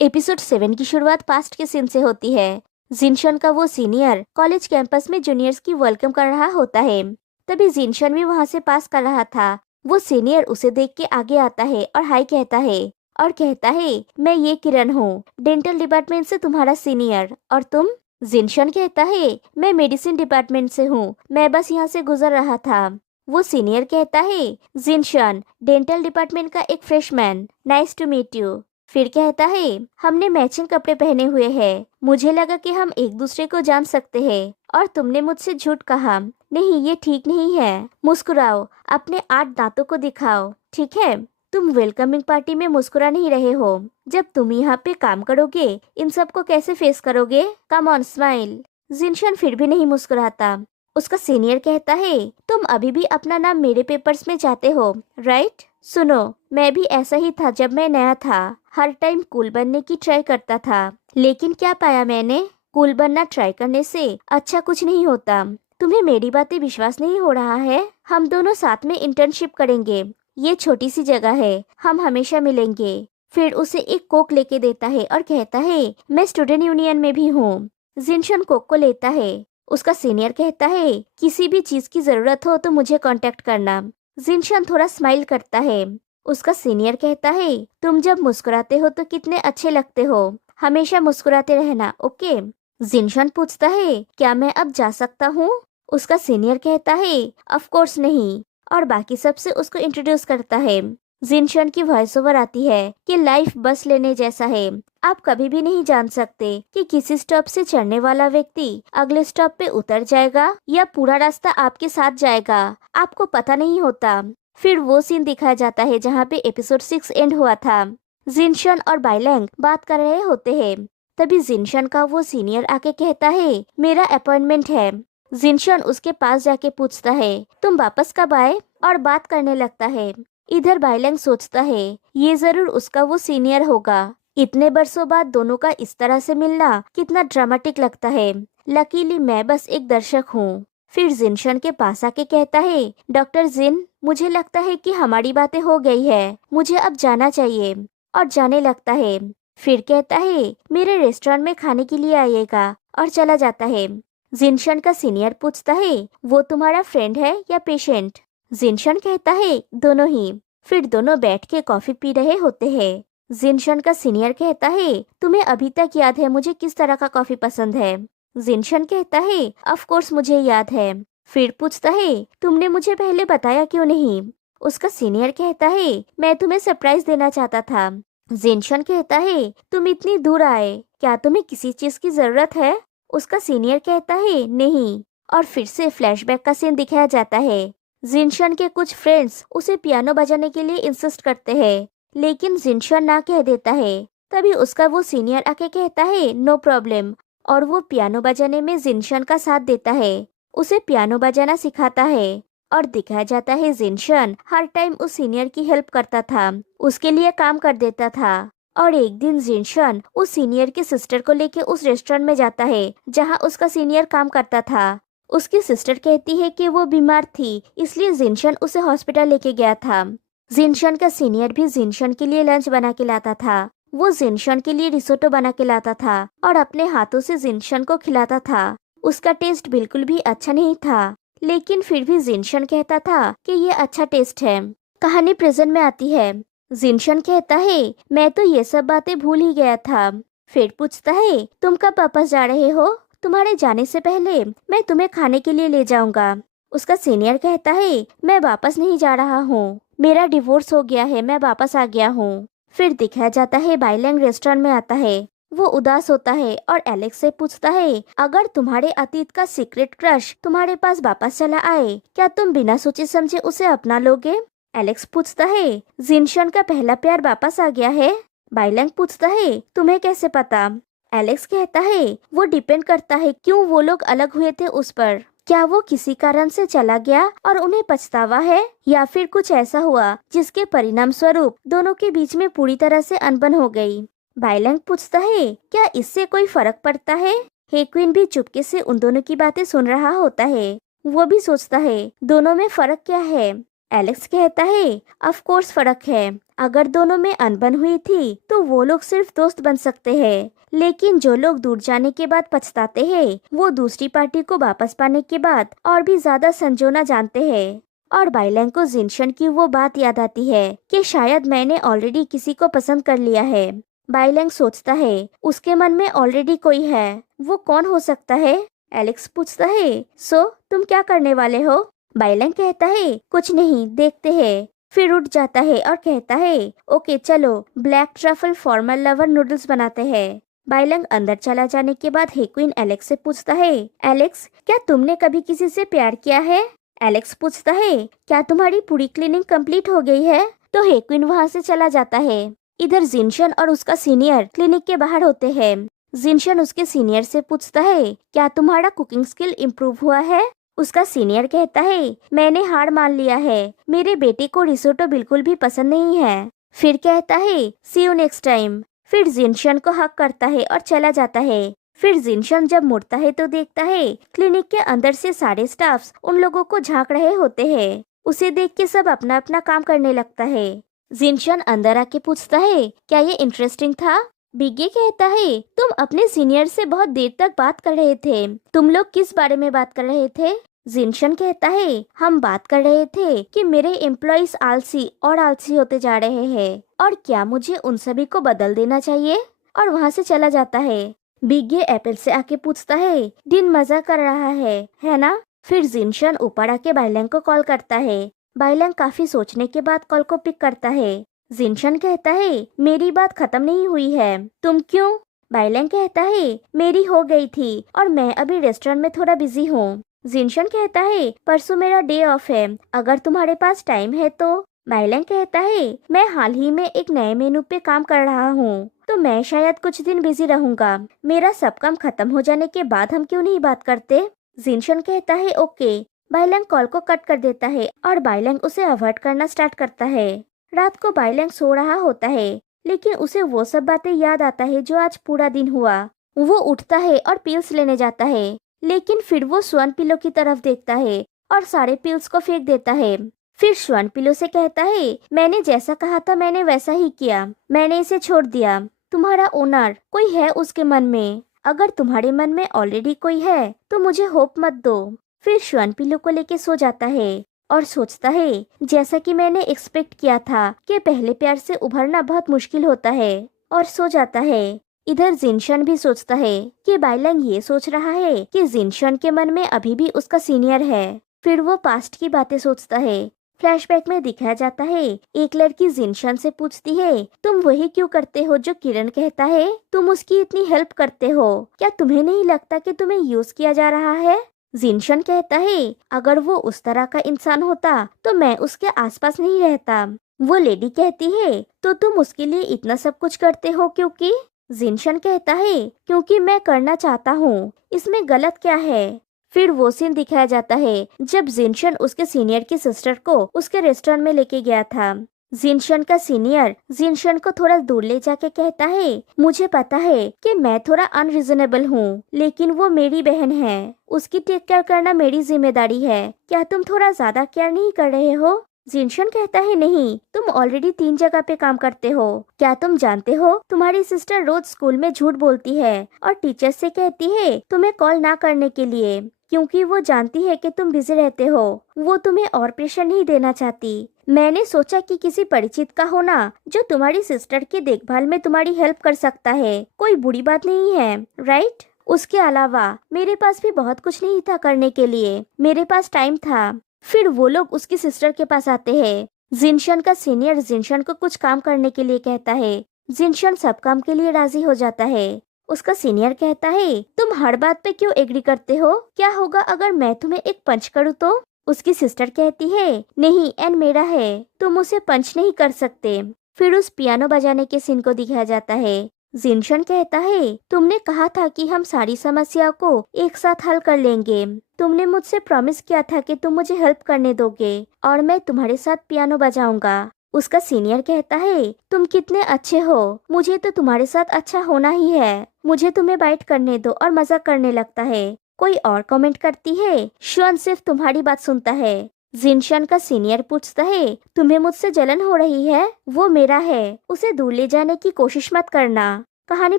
Episode 7 की शुरुआत past के सीन से होती है। जिनशन का वो सीनियर कॉलेज कैंपस में जूनियर्स की वेलकम कर रहा होता है। तभी जिनशन भी वहाँ से पास कर रहा था। वो सीनियर उसे देख के आगे आता है और हाय कहता है और कहता है, मैं ये किरण हूँ, डेंटल डिपार्टमेंट से तुम्हारा सीनियर। और तुम? जिनशन कहता है, मैं मेडिसिन डिपार्टमेंट से हूँ, मैं बस यहाँ से गुजर रहा था। वो सीनियर कहता है, जिनशन, डेंटल डिपार्टमेंट का एक freshman, nice to meet you. फिर कहता है, हमने मैचिंग कपड़े पहने हुए हैं, मुझे लगा कि हम एक दूसरे को जान सकते हैं और तुमने मुझसे झूठ कहा। नहीं, ये ठीक नहीं है। मुस्कुराओ, अपने 8 दांतों को दिखाओ, ठीक है? तुम वेलकमिंग पार्टी में मुस्कुरा नहीं रहे हो। जब तुम यहाँ पे काम करोगे, इन सबको कैसे फेस करोगे? Come on, smile. जिनशन फिर भी नहीं मुस्कुराता। उसका सीनियर कहता है, तुम अभी भी अपना नाम मेरे पेपर्स में चाहते हो, राइट? सुनो, मैं भी ऐसा ही था जब मैं नया था। हर टाइम कूल बनने की ट्राई करता था, लेकिन क्या पाया मैंने? कूल बनना ट्राई करने से अच्छा कुछ नहीं होता। तुम्हें मेरी बातें विश्वास नहीं हो रहा है? हम दोनों साथ में इंटर्नशिप करेंगे। ये छोटी सी जगह है, हम हमेशा मिलेंगे। फिर उसे एक कोक लेके देता है और कहता है, मैं स्टूडेंट यूनियन में भी हूँ। जिनशन कोक को लेता है। उसका सीनियर कहता है, किसी भी चीज की जरूरत हो तो मुझे कांटेक्ट करना। जिनशन थोड़ा स्माइल करता है। उसका सीनियर कहता है, तुम जब मुस्कुराते हो तो कितने अच्छे लगते हो, हमेशा मुस्कुराते रहना, ओके? जिनशन पूछता है, क्या मैं अब जा सकता हूँ? उसका सीनियर कहता है, ऑफ कोर्स नहीं, और बाकी सबसे उसको इंट्रोड्यूस करता है। जिनशन की वॉइस ओवर आती है कि लाइफ बस लेने जैसा है, आप कभी भी नहीं जान सकते कि किसी स्टॉप से चढ़ने वाला व्यक्ति अगले स्टॉप पे उतर जाएगा या पूरा रास्ता आपके साथ जाएगा, आपको पता नहीं होता। फिर वो सीन दिखाया जाता है जहाँ पे एपिसोड 6 एंड हुआ था। जिनशन और बाइलैंग बात कर रहे होते हैं। तभी जिनशन का वो सीनियर आके कहता है, मेरा अपॉइंटमेंट है। जिनशन उसके पास जाके पूछता है, तुम वापस कब आए? और बात करने लगता है। इधर बाइलैंग सोचता है, ये जरूर उसका वो सीनियर होगा। इतने बरसों बाद दोनों का इस तरह से मिलना कितना ड्रामेटिक लगता है। लकीली मैं बस एक दर्शक हूँ। फिर जिनशन के पास आके कहता है, डॉक्टर जिन, मुझे लगता है कि हमारी बातें हो गई है, मुझे अब जाना चाहिए। और जाने लगता है। फिर कहता है, मेरे रेस्टोरेंट में खाने के लिए आइएगा, और चला जाता है। जिनशन का सीनियर पूछता है, वो तुम्हारा फ्रेंड है या पेशेंट? जिनशन कहता है, दोनों ही। फिर दोनों बैठ के कॉफी पी रहे होते हैं। जिनशन का सीनियर कहता है, तुम्हें अभी तक याद है मुझे किस तरह का कॉफी पसंद है? जिनशन कहता है, ऑफ कोर्स मुझे याद है। फिर पूछता है, तुमने मुझे पहले बताया क्यों नहीं? उसका सीनियर कहता है, मैं तुम्हें सरप्राइज देना चाहता था। जिनशन कहता है, तुम इतनी दूर आए, क्या तुम्हें किसी चीज की जरूरत है? उसका सीनियर कहता है, नहीं। और फिर से फ्लैशबैक का सीन दिखाया जाता है। जिनशन के कुछ फ्रेंड्स उसे पियानो बजाने के लिए इंसिस्ट करते हैं, लेकिन जिनशन ना कह देता है। तभी उसका वो सीनियर आके कहता है, नो प्रॉब्लम, और वो पियानो बजाने में जिनशन का साथ देता है, उसे पियानो बजाना सिखाता है। और दिखाया जाता है जिनशन हर टाइम उस सीनियर की हेल्प करता था, उसके लिए काम कर देता था। और एक दिन जिनशन उस सीनियर के सिस्टर को लेके उस रेस्टोरेंट में जाता है जहाँ उसका सीनियर काम करता था। उसकी सिस्टर कहती है कि वो बीमार थी, इसलिए जिनशन उसे हॉस्पिटल लेके गया था। जिनशन का सीनियर भी जिनशन के लिए लंच बना के लाता था। वो जिनशन के लिए रिसोटो बना के लाता था और अपने हाथों से जिनशन को खिलाता था। उसका टेस्ट बिल्कुल भी अच्छा नहीं था, लेकिन फिर भी जिनशन कहता था कि ये अच्छा टेस्ट है। कहानी प्रेजेंट में आती है। जिनशन कहता है, मैं तो ये सब बातें भूल ही गया था। फिर पूछता है, तुम कब वापस जा रहे हो? तुम्हारे जाने से पहले मैं तुम्हें खाने के लिए ले जाऊंगा। उसका सीनियर कहता है, मैं वापस नहीं जा रहा हूँ, मेरा डिवोर्स हो गया है, मैं वापस आ गया हूँ। फिर दिखाया जाता है बाइलैंग रेस्टोरेंट में आता है। वो उदास होता है और एलेक्स से पूछता है, अगर तुम्हारे अतीत का सीक्रेट क्रश तुम्हारे पास वापस चला आए, क्या तुम बिना सोचे समझे उसे अपना लोगे? एलेक्स पूछता है, जिनशन का पहला प्यार वापस आ गया है? बाइलैंग पूछता है, तुम्हें कैसे पता? एलेक्स कहता है, वो डिपेंड करता है क्यों वो लोग अलग हुए थे उस पर। क्या वो किसी कारण से चला गया और उन्हें पछतावा है, या फिर कुछ ऐसा हुआ जिसके परिणाम स्वरूप दोनों के बीच में पूरी तरह से अनबन हो गई? बाइलैंग पूछता है, क्या इससे कोई फर्क पड़ता है? हेक्विन भी चुपके से उन दोनों की बातें सुन रहा होता है। वो भी सोचता है, दोनों में फर्क क्या है? एलेक्स कहता है ऑफ कोर्स फर्क है। अगर दोनों में अनबन हुई थी तो वो लोग सिर्फ दोस्त बन सकते हैं, लेकिन जो लोग दूर जाने के बाद पछताते हैं वो दूसरी पार्टी को वापस पाने के बाद और भी ज्यादा संजोना जानते हैं। और बाइलैंग को जिनशन की वो बात याद आती है कि शायद मैंने ऑलरेडी किसी को पसंद कर लिया है। बाइलैंग सोचता है उसके मन में ऑलरेडी कोई है, वो कौन हो सकता है? एलेक्स पूछता है सो तुम क्या करने वाले हो? बाइलैंग कहता है कुछ नहीं, देखते हैं। फिर उठ जाता है और कहता है ओके चलो black truffle formal lover noodles बनाते हैं। बाइलैंग अंदर चला जाने के बाद हेक्विन एलेक्स से पूछता है एलेक्स क्या तुमने कभी किसी से प्यार किया है? एलेक्स पूछता है क्या तुम्हारी पूरी क्लीनिंग कंप्लीट हो गई है? तो हेक्विन वहाँ से चला जाता है। इधर जिनशन और उसका सीनियर क्लिनिक के बाहर होते हैं। जिनशन उसके सीनियर से पूछता है क्या तुम्हारा कुकिंग स्किल इम्प्रूव हुआ है? उसका सीनियर कहता है मैंने हार मान लिया है, मेरे बेटे को रिसोटो बिल्कुल भी पसंद नहीं है। फिर कहता है सी यू नेक्स्ट टाइम। फिर जिनशन को हक करता है और चला जाता है। फिर जिनशन जब मुड़ता है तो देखता है क्लिनिक के अंदर से सारे स्टाफ्स उन लोगों को झांक रहे होते हैं। उसे देख के सब अपना अपना काम करने लगता है। जिनशन अंदर आके पूछता है क्या ये इंटरेस्टिंग था? बिग्गे कहता है तुम अपने सीनियर से बहुत देर तक बात कर रहे थे, तुम लोग किस बारे में बात कर रहे थे? जिनशन कहता है हम बात कर रहे थे कि मेरे एम्प्लॉइज आलसी और आलसी होते जा रहे हैं और क्या मुझे उन सभी को बदल देना चाहिए, और वहाँ से चला जाता है। बिग्गे एप्पल से आके पूछता है दिन मजा कर रहा है ना? फिर जिनशन ऊपर आके बाइलैंग को कॉल करता है। बाइलैंग काफी सोचने के बाद कॉल को पिक करता है। जिनशन कहता है मेरी बात खत्म नहीं हुई है, तुम क्यों? बाइलैंग कहता है मेरी हो गई थी और मैं अभी रेस्टोरेंट में थोड़ा बिजी हूँ। जिनशन कहता है परसों मेरा डे ऑफ है, अगर तुम्हारे पास टाइम है तो। बाइलैंग कहता है मैं हाल ही में एक नए मेनू पे काम कर रहा हूँ तो मैं शायद कुछ दिन बिजी रहूंगा, मेरा सब काम खत्म हो जाने के बाद हम क्यों नहीं बात करते? जिनशन कहता है ओके। बाइलैंग कॉल को कट कर देता है और बाइलैंग उसे अवॉइड करना स्टार्ट करता है। रात को बाइलैंग सो रहा होता है लेकिन उसे वो सब बातें याद आता है जो आज पूरा दिन हुआ। वो उठता है और पिल्स लेने जाता है, लेकिन फिर वो स्वर्ण पिलो की तरफ देखता है और सारे पिल्स को फेंक देता है। फिर स्वर्ण पिलो से कहता है मैंने जैसा कहा था मैंने वैसा ही किया, मैंने इसे छोड़ दिया। तुम्हारा ओनर कोई है उसके मन में, अगर तुम्हारे मन में ऑलरेडी कोई है तो मुझे होप मत दो। फिर स्वर्ण पिलो को लेके सो जाता है और सोचता है जैसा कि मैंने एक्सपेक्ट किया था कि पहले प्यार से उभरना बहुत मुश्किल होता है, और सो जाता है। इधर जिनशन भी सोचता है कि बाइलैंग ये सोच रहा है कि जिनशन के मन में अभी भी उसका सीनियर है। फिर वो पास्ट की बातें सोचता है। फ्लैशबैक में दिखाया जाता है एक लड़की जिनशन से पूछती है तुम वही क्यों करते हो जो किरण कहता है, तुम उसकी इतनी हेल्प करते हो, क्या तुम्हें नहीं लगता कि तुम्हें यूज किया जा रहा है? जिनशन कहता है अगर वो उस तरह का इंसान होता तो मैं उसके आसपास नहीं रहता। वो लेडी कहती है तो तुम उसके लिए इतना सब कुछ करते हो क्योंकि? जिनशन कहता है क्योंकि मैं करना चाहता हूँ, इसमें गलत क्या है? फिर वो सीन दिखाया जाता है जब जिनशन उसके सीनियर की सिस्टर को उसके रेस्टोरेंट में लेके गया था। जिनशन का सीनियर जिनशन को थोड़ा दूर ले जाके कहता है मुझे पता है कि मैं थोड़ा अनरीजनेबल हूँ, लेकिन वो मेरी बहन है, उसकी टेक केयर करना मेरी जिम्मेदारी है, क्या तुम थोड़ा ज्यादा केयर नहीं कर रहे हो? जिनशन कहता है नहीं, तुम ऑलरेडी 3 जगह पे काम करते हो, क्या तुम जानते हो तुम्हारी सिस्टर रोज स्कूल में झूठ बोलती है और टीचर से कहती है तुम्हें कॉल ना करने के लिए, क्योंकि वो जानती है कि तुम बिजी रहते हो, वो तुम्हें और प्रेशर नहीं देना चाहती। मैंने सोचा कि किसी परिचित का होना जो तुम्हारी सिस्टर की देखभाल में तुम्हारी हेल्प कर सकता है कोई बुरी बात नहीं है, राइट? उसके अलावा मेरे पास भी बहुत कुछ नहीं था करने के लिए, मेरे पास टाइम था। फिर वो लोग उसकी सिस्टर के पास आते हैं। जिनशन का सीनियर जिनशन को कुछ काम करने के लिए कहता है। जिनशन सब काम के लिए राजी हो जाता है। उसका सीनियर कहता है तुम हर बात पे क्यों एग्री करते हो, क्या होगा अगर मैं तुम्हें एक पंच करूँ तो? उसकी सिस्टर कहती है नहीं, एन मेरा है, तुम उसे पंच नहीं कर सकते। फिर उस पियानो बजाने के सीन को दिखाया जाता है। जिनशन कहता है तुमने कहा था कि हम सारी समस्या को एक साथ हल कर लेंगे, तुमने मुझसे प्रॉमिस किया था कि तुम मुझे हेल्प करने दोगे और मैं तुम्हारे साथ पियानो बजाऊंगा। उसका सीनियर कहता है तुम कितने अच्छे हो, मुझे तो तुम्हारे साथ अच्छा होना ही है, मुझे तुम्हें बाइट करने दो, और मजाक करने लगता है। कोई और कमेंट करती है श्वन सिर्फ तुम्हारी बात सुनता है। जिनशन का सीनियर पूछता है, तुम्हें मुझसे जलन हो रही है? वो मेरा है, उसे दूर ले जाने की कोशिश मत करना। कहानी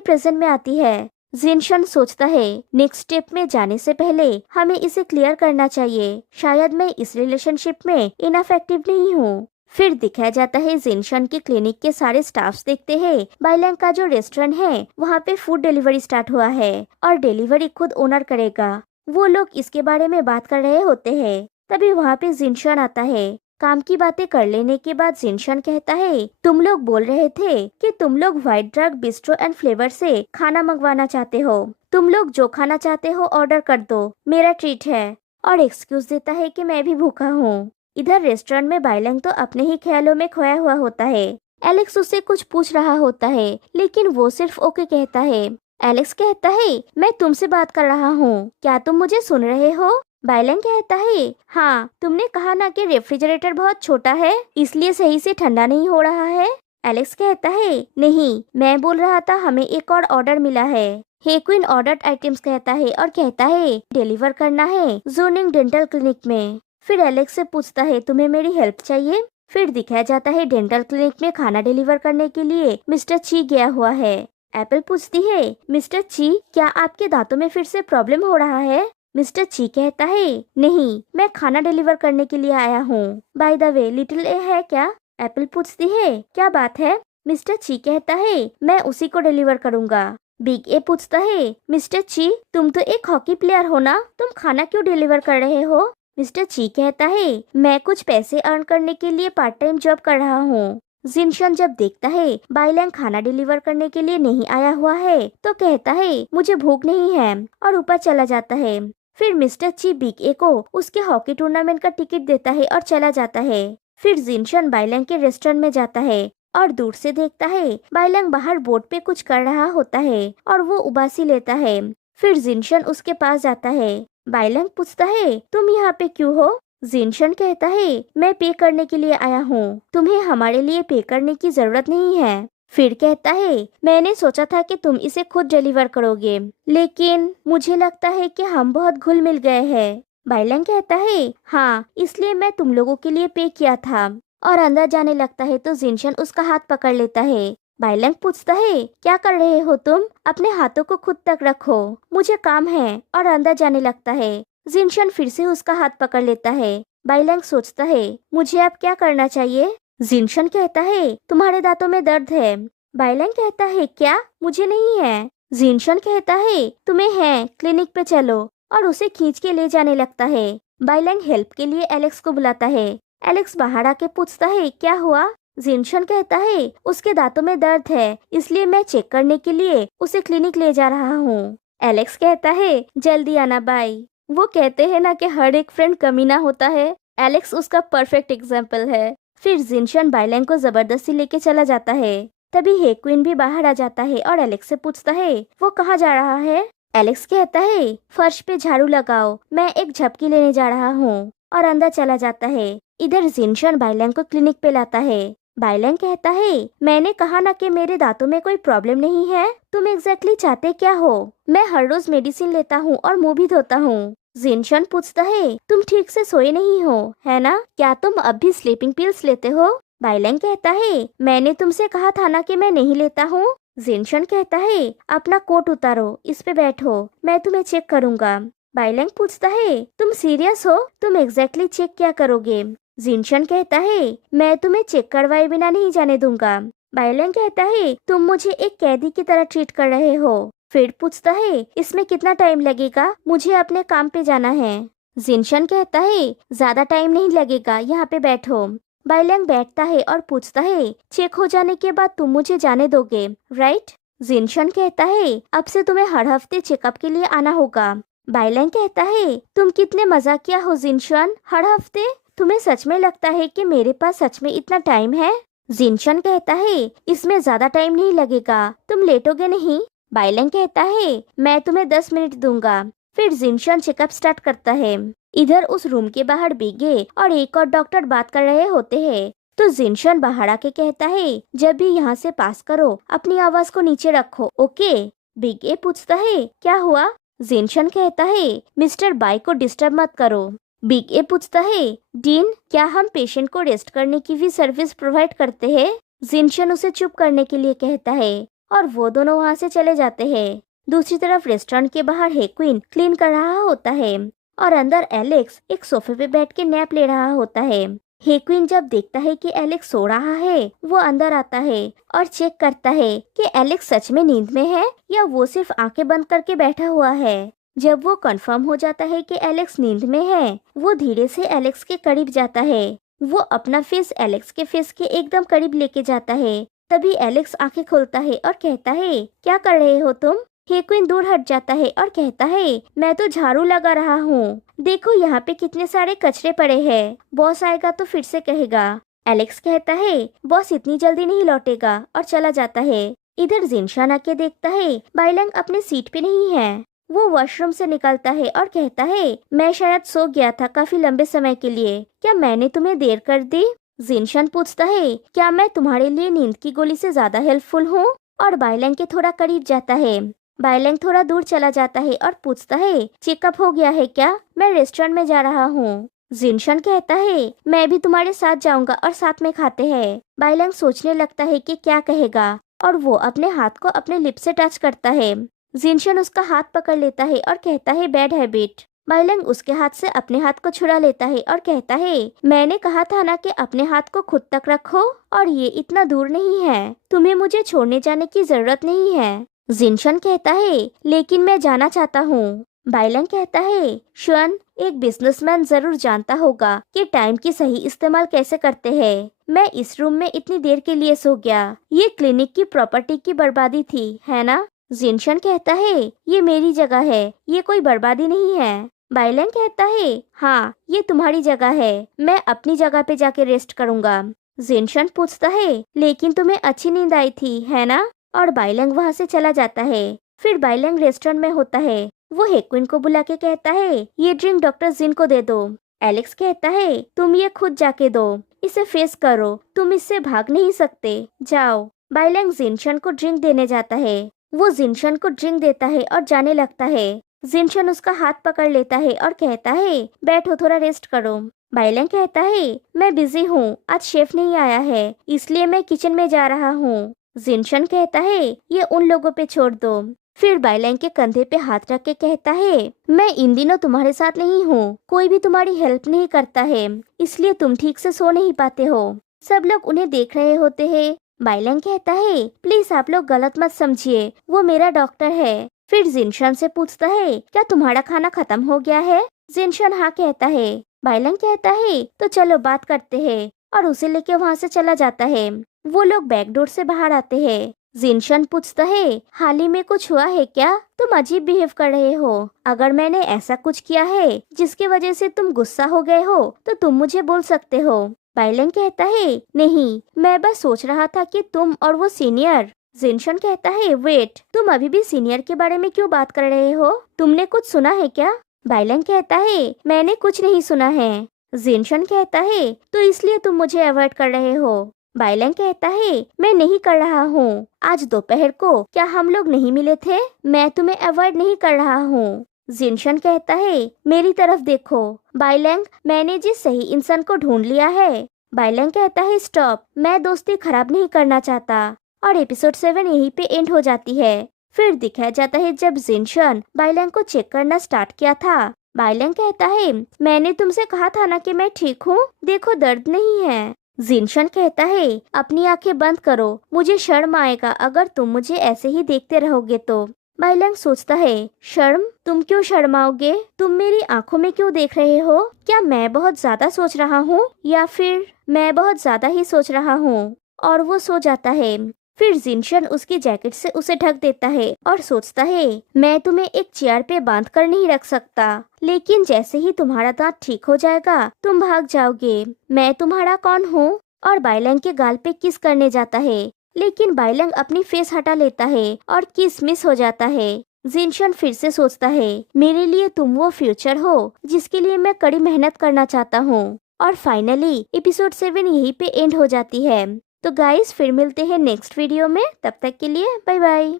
प्रेजेंट में आती है। जिनशन सोचता है, नेक्स्ट स्टेप में जाने से पहले हमें इसे क्लियर करना चाहिए। शायद मैं इस रिलेशनशिप में इनफ एक्टिव नहीं हूँ। फिर दिखाया जाता है जिनशन के क्लिनिक के सारे स्टाफ्स देखते हैं बाइलैंग का जो रेस्टोरेंट है वहाँ पे फूड डिलीवरी स्टार्ट हुआ है और डिलीवरी खुद ओनर करेगा। वो लोग इसके बारे में बात कर रहे होते हैं। तभी वहाँ पे जिनशन आता है। काम की बातें कर लेने के बाद जिनशन कहता है, तुम लोग बोल रहे थे कि तुम लोग white drug bistro and flavour से खाना मंगवाना चाहते हो। तुम लोग जो खाना चाहते हो ऑर्डर कर दो, मेरा ट्रीट है। और एक्सक्यूज देता है कि मैं भी भूखा हूँ। इधर रेस्टोरेंट में बाइलैंग तो अपने ही ख्यालों में खोया हुआ होता है। एलेक्स उससे कुछ पूछ रहा होता है लेकिन वो सिर्फ ओके कहता है। एलेक्स कहता है, मैं तुमसे बात कर रहा हूँ, क्या तुम मुझे सुन रहे हो? बाइलैंग कहता है, हाँ, तुमने कहा ना कि रेफ्रिजरेटर बहुत छोटा है इसलिए सही से ठंडा नहीं हो रहा है। एलेक्स कहता है, नहीं, मैं बोल रहा था हमें एक और ऑर्डर मिला है। हेक्विन ऑर्डर्ड आइटम्स कहता है और कहता है डिलीवर करना है जोनिंग डेंटल क्लिनिक में। फिर एलेक्स से पूछता है, तुम्हें मेरी हेल्प चाहिए? फिर दिखाया जाता है डेंटल क्लिनिक में खाना डिलीवर करने के लिए मिस्टर ची गया हुआ है। एप्पल पूछती है, मिस्टर ची, क्या आपके दांतों में फिर से प्रॉब्लम हो रहा है? मिस्टर ची कहता है, नहीं, मैं खाना डिलीवर करने के लिए आया हूँ। बाय द वे, लिटिल ए है क्या? एप्पल पूछती है, क्या बात है? मिस्टर ची कहता है, मैं उसी को डिलीवर करूँगा। बिग ए पूछता है, मिस्टर ची, तुम तो एक हॉकी प्लेयर हो ना, तुम खाना क्यों डिलीवर कर रहे हो? मिस्टर ची कहता है, मैं कुछ पैसे अर्न करने के लिए पार्ट टाइम जॉब कर रहा हूँ। जिनशन जब देखता है बाइलैंग खाना डिलीवर करने के लिए नहीं आया हुआ है तो कहता है, मुझे भूख नहीं है, और ऊपर चला जाता है। फिर मिस्टर ची बिग ए को उसके हॉकी टूर्नामेंट का टिकट देता है और चला जाता है। फिर जिनशन बाइलैंग के रेस्टोरेंट में जाता है और दूर से देखता है बाइलैंग बाहर बोर्ड पे कुछ कर रहा होता है और वो उबासी लेता है। फिर जिनशन उसके पास जाता है। बाइलैंग पूछता है, तुम यहाँ पे क्यों हो? जिनशन कहता है, मैं पे करने के लिए आया हूँ, तुम्हें हमारे लिए पे करने की जरूरत नहीं है। फिर कहता है, मैंने सोचा था कि तुम इसे खुद डिलीवर करोगे, लेकिन मुझे लगता है कि हम बहुत घुल मिल गए हैं। बाइलैंग कहता है, हाँ, इसलिए मैं तुम लोगों के लिए पे किया था। और अंदर जाने लगता है तो जिनशन उसका हाथ पकड़ लेता है। बाइलैंग पूछता है, क्या कर रहे हो तुम? अपने हाथों को खुद तक रखो, मुझे काम है। और अंदर जाने लगता है। जिनशन फिर से उसका हाथ पकड़ लेता है। बाइलैंग सोचता है, मुझे अब क्या करना चाहिए? जिनशन कहता है, तुम्हारे दांतों में दर्द है। बाइलैंग कहता है, क्या? मुझे नहीं है। जिनशन कहता है, तुम्हें है, क्लिनिक पे चलो, और उसे खींच के ले जाने लगता है। बाइलैंग हेल्प के लिए एलेक्स को बुलाता है। एलेक्स बाहर आके पूछता है, क्या हुआ? जिनशन कहता है, उसके दांतों में दर्द है, इसलिए मैं चेक करने के लिए उसे क्लिनिक ले जा रहा हूँ। एलेक्स कहता है, जल्दी आना, बाय। वो कहते हैं ना कि हर एक फ्रेंड कमीना होता है। एलेक्स उसका परफेक्ट एग्जाम्पल है। फिर जिनशन बाइलैंग को जबरदस्ती लेके चला जाता है। तभी हेक्विन भी बाहर आ जाता है और एलेक्स से पूछता है, वो कहाँ जा रहा है? एलेक्स कहता है, फर्श पे झाड़ू लगाओ, मैं एक झपकी लेने जा रहा हूँ, और अंदर चला जाता है। इधर जिनशन बाइलैंग को क्लिनिक पे लाता है। बाइलैंग कहता है, मैंने कहा ना कि मेरे दांतों में कोई प्रॉब्लम नहीं है, तुम एग्जैक्टली चाहते क्या हो? मैं हर रोज मेडिसिन लेता हूँ और मुंह भी धोता हूँ। जिनशन पूछता है, तुम ठीक से सोए नहीं हो, है ना? क्या तुम अब भी स्लीपिंग पिल्स लेते हो? बाइलैंग कहता है, मैंने तुमसे कहा था ना कि मैं नहीं लेता हूँ। जिनशन कहता है, अपना कोट उतारो, इस पे बैठो, मैं तुम्हें चेक करूँगा। बाइलैंग पूछता है, तुम सीरियस हो? तुम एग्जैक्टली चेक क्या करोगे? जिनशन कहता है, मैं तुम्हें चेक करवाए बिना नहीं जाने दूंगा। बाइलैंग कहता है, तुम मुझे एक कैदी की तरह ट्रीट कर रहे हो। फिर पूछता है, इसमें कितना टाइम लगेगा? मुझे अपने काम पे जाना है। जिनशन कहता है, ज्यादा टाइम नहीं लगेगा, यहाँ पे बैठो। बाइलैंग बैठता है और पूछता है, चेक हो जाने के बाद तुम मुझे जाने दोगे, राइट? जिनशन कहता है, अब से तुम्हें हर हफ्ते चेकअप के लिए आना होगा। बाइलैंग कहता है, तुम कितने मजाकिया हो जिनशन, हर हफ्ते? तुम्हें सच में लगता है कि मेरे पास सच में इतना टाइम है? जिनशन कहता है, इसमें ज्यादा टाइम नहीं लगेगा, तुम लेटोगे नहीं? बाइलैंग कहता है, मैं तुम्हें 10 मिनट दूंगा। फिर जिनशन चेकअप स्टार्ट करता है। इधर उस रूम के बाहर बिगे और एक और डॉक्टर बात कर रहे होते हैं। तो जिनशन बाहर आके कहता है, जब भी यहाँ से पास करो अपनी आवाज को नीचे रखो, ओके? बिगे पूछता है, क्या हुआ? जिनशन कहता है, मिस्टर बाई को डिस्टर्ब मत करो। बिग ए पूछता है, डीन क्या हम पेशेंट को रेस्ट करने की भी सर्विस प्रोवाइड करते हैं? जिनशन उसे चुप करने के लिए कहता है और वो दोनों वहाँ से चले जाते हैं। दूसरी तरफ रेस्टोरेंट के बाहर हेक्विन क्लीन कर रहा होता है और अंदर एलेक्स एक सोफे पे बैठ के नैप ले रहा होता है। हेक्विन जब देखता है कि एलेक्स सो रहा है, वो अंदर आता है और चेक करता है कि एलेक्स सच में नींद में है या वो सिर्फ आंखें बंद करके बैठा हुआ है। जब वो कंफर्म हो जाता है कि एलेक्स नींद में है, वो धीरे से एलेक्स के करीब जाता है। वो अपना फेस एलेक्स के फेस के एकदम करीब लेके जाता है। तभी एलेक्स आंखें खोलता है और कहता है, क्या कर रहे हो तुम? हेक्विन दूर हट जाता है और कहता है, मैं तो झाड़ू लगा रहा हूँ। देखो यहाँ पे कितने सारे कचरे पड़े हैं, बॉस आएगा तो फिर से कहेगा। एलेक्स कहता है, बॉस इतनी जल्दी नहीं लौटेगा और चला जाता है। इधर जिनशान आके देखता है बाइलैंग अपने सीट पे नहीं है। वो वॉशरूम से निकलता है और कहता है, मैं शायद सो गया था काफी लंबे समय के लिए, क्या मैंने तुम्हें देर कर दी? जिनशान पूछता है, क्या मैं तुम्हारे लिए नींद की गोली से ज्यादा हेल्पफुल हूँ? और बाइलैंग के थोड़ा करीब जाता है। बाइलैंग थोड़ा दूर चला जाता है और पूछता है, चेकअप हो गया है क्या? मैं रेस्टोरेंट में जा रहा हूँ। जिनशान कहता है, मैं भी तुम्हारे साथ जाऊंगा और साथ में खाते हैं। बाइलैंग सोचने लगता है कि क्या कहेगा और वो अपने हाथ को अपने लिप से टच करता है। जिनशान उसका हाथ पकड़ लेता है और कहता है, बैड हैबिट। बाइलैंग उसके हाथ से अपने हाथ को छुड़ा लेता है और कहता है, मैंने कहा था ना कि अपने हाथ को खुद तक रखो और ये इतना दूर नहीं है, तुम्हें मुझे छोड़ने जाने की जरूरत नहीं है। जिनशान कहता है, लेकिन मैं जाना चाहता हूँ। बाइलैंग कहता है, शुअन एक बिजनेसमैन जरूर जानता होगा कि टाइम की सही इस्तेमाल कैसे करते हैं। मैं इस रूम में इतनी देर के लिए सो गया, ये क्लिनिक की प्रॉपर्टी की बर्बादी थी, है ना? जिनशान कहता है, ये मेरी जगह है, ये कोई बर्बादी नहीं है। बाइलैंग कहता है, हाँ ये तुम्हारी जगह है, मैं अपनी जगह पे जाके रेस्ट करूंगा। जिनशान पूछता है, लेकिन तुम्हें अच्छी नींद आई थी, है ना? और बाइलैंग वहाँ से चला जाता है। फिर बाइलैंग रेस्टोरेंट में होता है। वो हेक्विन को बुला के कहता है, ये ड्रिंक डॉक्टर जिन को दे दो। एलेक्स कहता है, तुम ये खुद जाके दो, इसे फेस करो, तुम इससे भाग नहीं सकते, जाओ। बाइलैंग जिनशान को ड्रिंक देने जाता है। वो जिनशान को ड्रिंक देता है और जाने लगता है। जिनशान उसका हाथ पकड़ लेता है और कहता है, बैठो थोड़ा रेस्ट करो। बाइलैंग कहता है, मैं बिजी हूँ, आज शेफ नहीं आया है, इसलिए मैं किचन में जा रहा हूँ। जिनशान कहता है, ये उन लोगों पे छोड़ दो। फिर बाइलैंग के कंधे पे हाथ रख के कहता है, मैं इन दिनों तुम्हारे साथ नहीं हूँ, कोई भी तुम्हारी हेल्प नहीं करता है, इसलिए तुम ठीक से सो नहीं पाते हो। सब लोग उन्हें देख रहे होते हैं। बाइलैंग कहता है, प्लीज आप लोग गलत मत समझिए, वो मेरा डॉक्टर है। फिर जिनशान से पूछता है, क्या तुम्हारा खाना खत्म हो गया है? जिनशान हाँ कहता है। बाइलैंग कहता है, तो चलो बात करते हैं, और उसे लेके वहाँ से चला जाता है। वो लोग बैकडोर से बाहर आते हैं। जिनशान पूछता है, हाल ही में कुछ हुआ है क्या? तुम अजीब बिहेव कर रहे हो। अगर मैंने ऐसा कुछ किया है जिसकी वजह से तुम गुस्सा हो गए हो तो तुम मुझे बोल सकते हो। बाइलैंग कहता है, नहीं, मैं बस सोच रहा था कि तुम और वो सीनियर। जिनशान कहता है, वेट, तुम अभी भी सीनियर के बारे में क्यों बात कर रहे हो? तुमने कुछ सुना है क्या? बाइलैंग कहता है, मैंने कुछ नहीं सुना है। जिनशान कहता है, तो इसलिए तुम मुझे अवॉइड कर रहे हो? बाइलैंग कहता है, मैं नहीं कर रहा हूँ। आज दोपहर को क्या हम लोग नहीं मिले थे? मैं तुम्हें अवॉइड नहीं कर रहा हूँ। जिनशान कहता है, मेरी तरफ देखो। बाइलैंग, मैंने जिस सही इंसान को ढूंढ लिया है। बाइलैंग कहता है, स्टॉप, मैं दोस्ती खराब नहीं करना चाहता। और एपिसोड 7 यहीं पे एंड हो जाती है। फिर दिखाया जाता है जब जिनशान बाइलैंग को चेक करना स्टार्ट किया था। बाइलैंग कहता है, मैंने तुमसे कहा था ना कि मैं ठीक हूँ, देखो दर्द नहीं है। जिनशान कहता है, अपनी आंखें बंद करो, मुझे शर्म आएगा अगर तुम मुझे ऐसे ही देखते रहोगे तो। बाइलैंग सोचता है, शर्म? तुम क्यों शर्माओगे? तुम मेरी आंखों में क्यों देख रहे हो? क्या मैं बहुत ज्यादा सोच रहा हूँ या फिर मैं बहुत ज्यादा ही सोच रहा हूँ? और वो सो जाता है। फिर जिनशान उसकी जैकेट से उसे ढक देता है और सोचता है, मैं तुम्हें एक चेयर पे बांध कर नहीं रख सकता, लेकिन जैसे ही तुम्हारा दांत ठीक हो जाएगा तुम भाग जाओगे। मैं तुम्हारा कौन हूँ? और बाइलैंग के गाल पे किस करने जाता है, लेकिन बाइलैंग अपनी फेस हटा लेता है और किस मिस हो जाता है। जिनशान फिर से सोचता है, मेरे लिए तुम वो फ्यूचर हो जिसके लिए मैं कड़ी मेहनत करना चाहता हूँ। और फाइनली एपिसोड 7 यहीं पे एंड हो जाती है। तो गाइस फिर मिलते हैं नेक्स्ट वीडियो में, तब तक के लिए बाय बाय।